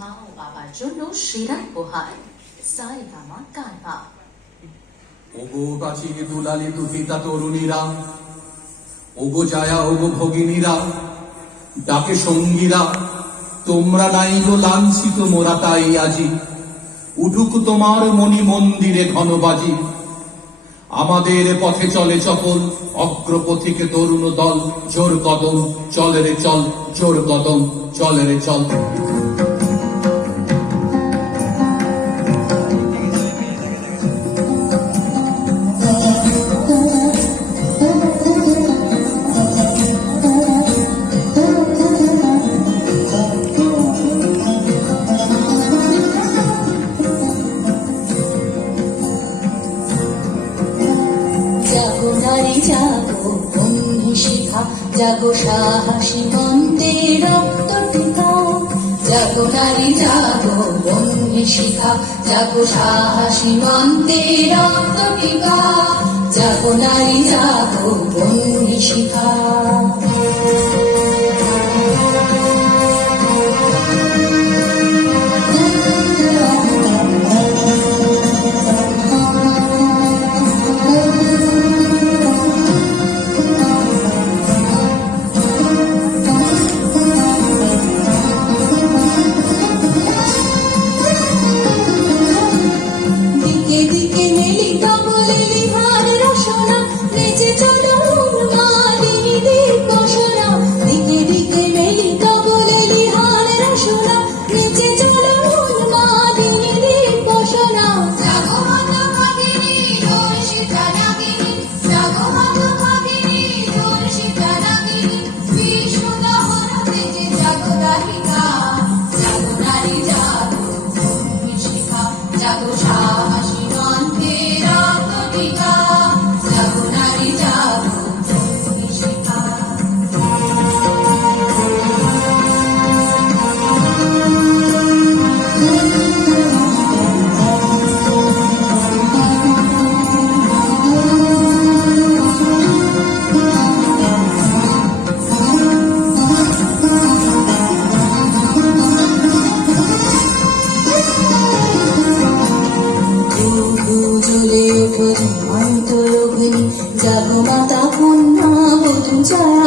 মা ও বাবার জন্য সেরা উপহার সারেগামা কারবা। ওগো কাছির দুলালি দুহিতা তরুণীরা, ওগো জায়া ওগো ভগিনীরা, ডাকে সঙ্গীরা, তোমরা নাই গো লাঞ্ছিত মোরা তাই আজি। উঠুক তোমার মণি মন্দিরে ঘনবাজি, আমাদের পথে চলে চপল অগ্রপথিকে তরুণ দল। জোর কদম চলে রে চল, জোর কদম চলে রে চল। জাগো নারী জাগো বন্ধু শিখা, জাগো সাহসী মন্দে রক্ত টিকা। জাগো নারী জাগো বন্ধু শিখা, জাগো সাহসী মন্দে রক্ত টিকা। জাগো নারী জাগো বন্ধু শিখা। দিকে দিকে মেলি কমলে লিহার রসনা, নেচে চলো উন্মাদিনীদের ঘোষণা। দিকে দিকে মেলি কমলে লিহার রসনা, নেচে চলো উন্মাদিনীদের ঘোষণা। জাগো মাতা ভাগিনী ধর্ষিতা নাগিনী, জাগো মাতা ভাগিনী ধর্ষিতা নাগিনী। বিষ্ণু দহন বেজে জাগো দাহিকা। জাগো নারী জাগো বন্ধু শিখা, জাগো সাহসী মন্দে রক্ত টিকা। জাগো নারী জাগো বন্ধু শিখা। জলে ওঠো জয়ন্ত রোহিণী, জাগো মাতা কন্যা বধূ ছায়া